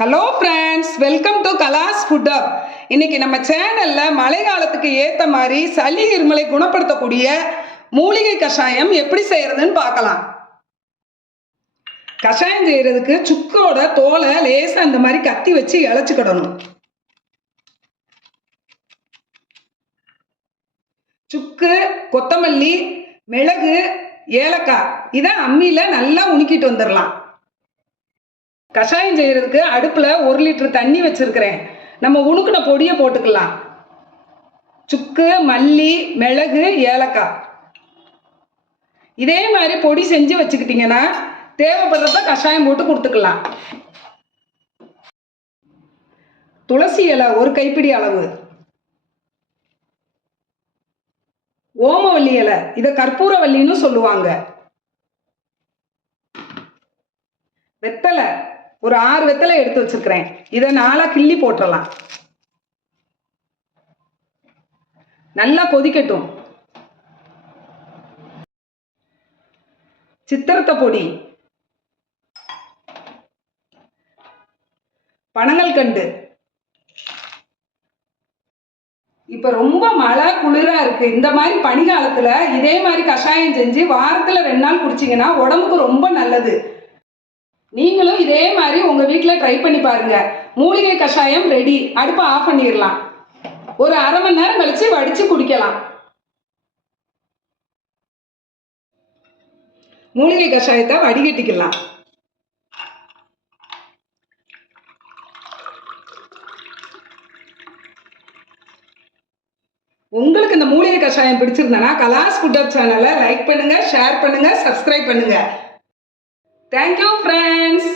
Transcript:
Hello friends welcome to Kala's food up இன்னைக்கு நம்ம சேனல்ல மழை காலத்துக்கு ஏற்ற மாதிரி சளி இருமலை குணப்படுத்தக்கூடிய மூலிகை கஷாயம் எப்படி செய்யறதுன்னு பார்க்கலாம். கஷாயம் செய்யறதுக்கு சுக்கோட தோலை லேசா இந்த மாதிரி கத்தி வச்சு இழைச்சிக்கிடணும். சுக்கு கொத்தமல்லி மிளகு ஏலக்காய் இதை அம்மியில் நல்லா உணுக்கிட்டு வந்துடலாம் கஷாயம் செய்யறதுக்கு அடுப்பில் ஒரு லிட்டர் தண்ணி வச்சிருக்கிறேன். நம்ம உணுக்குன பொடியை போட்டுக்கலாம். சுக்கு மல்லி மிளகு ஏலக்காய். இதே மாதிரி பொடி செஞ்சு வச்சுக்கிட்டிங்கன்னா தேவைப்படுறப்ப கஷாயம் போட்டு கொடுத்துக்கலாம். துளசி இலை ஒரு கைப்பிடி அளவு. ஓமவல்லி இலை இதை கற்பூரவல்லின்னு சொல்லுவாங்க. வெத்தலை ஒரு ஆறு வெத்தலை எடுத்து வச்சிருக்கிறேன். இதை நாளா கிள்ளி போட்டுடலாம் நல்லா கொதிக்கட்டும். சித்திரத்தை பொடி. பனங்கள் கண்டு. இப்ப ரொம்ப மழை குளிரா இருக்கு. இந்த மாதிரி பனிகாலத்துல இதே மாதிரி கஷாயம் செஞ்சு வாரத்துல ரெண்டு நாள் குடிச்சிங்கன்னா உடம்புக்கு ரொம்ப நல்லது. நீங்களும் இதே மாதிரி உங்க வீட்டில் ட்ரை பண்ணி பாருங்க. மூலிகை கஷாயம் ரெடி அடுப்பை ஆஃப் பண்ணிடலாம். ஒரு அரை மணி நேரம் கழிச்சு வடிச்சு குடிக்கலாம். மூலிகை கஷாயத்தை வடிகட்டிக்கலாம். உங்களுக்கு இந்த மூலிகை கஷாயம் பிடிச்சிருந்தனா கலாஸ் ஃபுட் அப் சேனலை லைக் பண்ணுங்க ஷேர் பண்ணுங்க சப்ஸ்கிரைப் பண்ணுங்க. Thank you friends